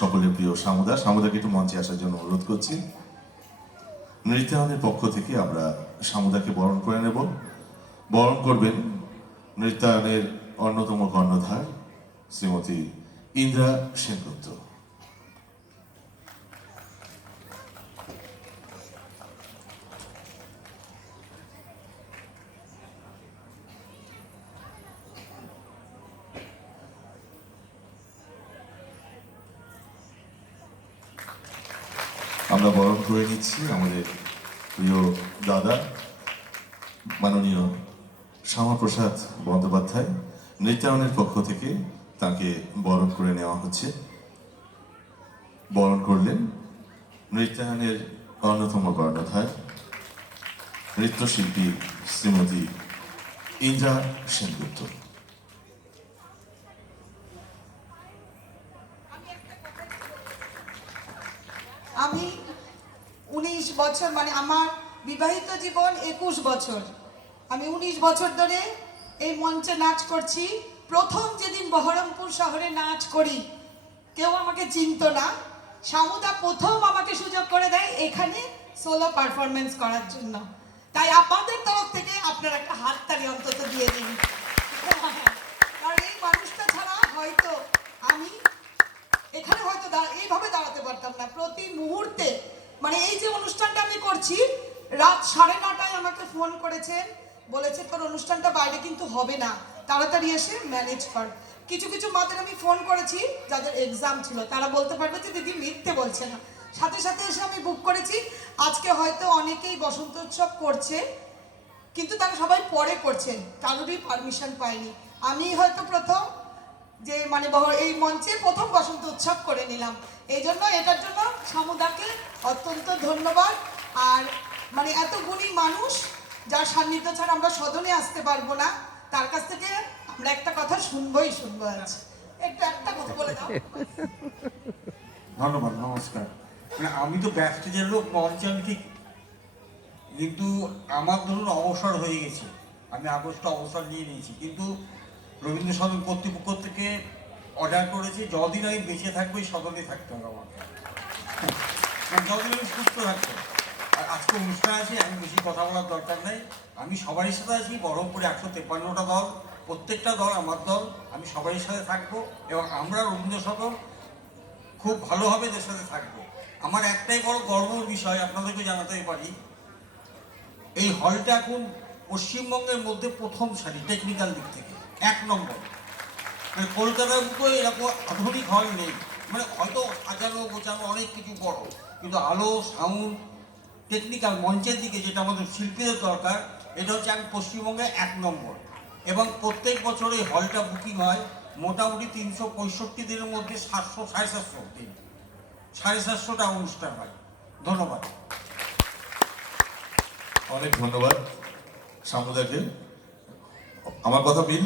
সকলের প্রিয় সামুদা, সামুদাকে একটু মঞ্চে আসার জন্য অনুরোধ করছি। নৃত্যায়নের পক্ষ থেকে আমরা সামুদাকে বরণ করে নেব। বরণ করবেন নৃত্যায়নের অন্যতম কর্ণধার শ্রীমতী ইন্দ্রা সেনগুপ্ত। আমরা বরণ করে নিচ্ছি, আমাদের প্রিয় দাদা, মাননীয় শ্যামাপ্রসাদ বন্দ্যোপাধ্যায় নৃত্যায়নের পক্ষ থেকে তাকে বরণ করে নেওয়া হচ্ছে। বরণ করলেন নৃত্যায়নের অন্যতম কর্ণধার, নৃত্যশিল্পী শ্রীমতী ইন্দ্রা সেনগুপ্ত। আমি উনিশ বছর মানে আমার বিবাহিত জীবন একুশ বছর। আমি উনিশ বছর ধরে এই মঞ্চে নাচ করছি। প্রথম যেদিন বহরমপুর শহরে নাচ করি, কেউ আমাকে চিনতো না। সামুদা প্রথম আমাকে সুযোগ করে দেয় এখানে সোলো পারফরমেন্স করার জন্য। তাই আপনাদের তরফ থেকে আপনারা একটা হাততালি অন্তত দিয়ে দিন। কারণ এই মানুষটা ছাড়া হয়তো আমি এখানে হয়তো এইভাবে দাঁড়াতে পারতাম না। প্রতি মুহূর্তে মানে এই যে অনুষ্ঠানটা আমি করছি, রাত সাড়ে নটায় আমাকে ফোন করেছেন বলেছে, তোর অনুষ্ঠানটা বাইরে কিন্তু হবে না, তাড়াতাড়ি এসে ম্যানেজ কর। কিছু কিছু মাদের আমি ফোন করেছি, যাদের এক্সাম ছিল, তারা বলতে পারবে যে, দিদি, মিথ্যে বলছে না। সাথে সাথে এসে আমি বুক করেছি, আজকে হয়তো অনেকেই বসন্ত উৎসব করছে, কিন্তু তারা সবাই পরে করছে কারোরই পারমিশন পায়নি। আমি হয়তো প্রথম যে মানে এই মঞ্চে প্রথম বসন্ত উৎসব করে নিলাম। এই জন্য এটার জন্য সমুদাকে অত্যন্ত ধন্যবাদ। আর মানে এত গুণী মানুষ, যার সান্নিধ্য ছাড়া আমরা সদনে আসতে পারব না, তার কাছ থেকে আমরা একটা কথা শুনবোই শুনব আজ। একটু একটা কথা বলে দাও। ধন্যবাদ, নমস্কার। মানে আমি তো ব্যস্ত যে লোক, মঞ্চে আমি ঠিক কিন্তু আমার ধরুন অবসর হয়ে গেছে। আমি আগস্ট অবসর নিয়ে নিয়েছি। কিন্তু রবীন্দ্র সদন কর্তৃপক্ষ থেকে অর্ডার করেছে যদিন আমি বেঁচে থাকব, এই সদনে থাকতে হবে আমাকে। মানে যতদিন আমি সুস্থ থাকব। আর আজকে অনুষ্ঠান আছে, আমি বেশি কথা বলার দরকার নাই। আমি সবারই সাথে আছি, বহরমপুরে একশো তেপান্নটা দল, প্রত্যেকটা দল আমার দল, আমি সবারই সাথে থাকব এবং আমরা রবীন্দ্র সদন খুব ভালোভাবে এদের সাথে থাকব। আমার একটাই বড় গর্বের বিষয়, আপনাদেরকে জানাতে পারি, এই হলটা এখন পশ্চিমবঙ্গের মধ্যে প্রথম সারি টেকনিক্যাল দিক থেকে। এক নম্বর। মানে কলকাতার মতো এরকম আধুনিক হল নেই। মানে হয়তো সাজানো গোছানো অনেক কিছু বড়, কিন্তু আলো সাউন্ড টেকনিক্যাল মঞ্চের দিকে যেটা আমাদের শিল্পীদের দরকার, এটা হচ্ছে আমি পশ্চিমবঙ্গে এক নম্বর। এবং প্রত্যেক বছর এই হলটা বুকিং হয় মোটামুটি তিনশো পঁয়ষট্টি দিনের মধ্যে সাতশো, সাড়ে সাতশো দিন সাড়ে সাতশোটা অনুষ্ঠান হয়। ধন্যবাদ। অনেক ধন্যবাদ সামুদাকে আমার কথা মিল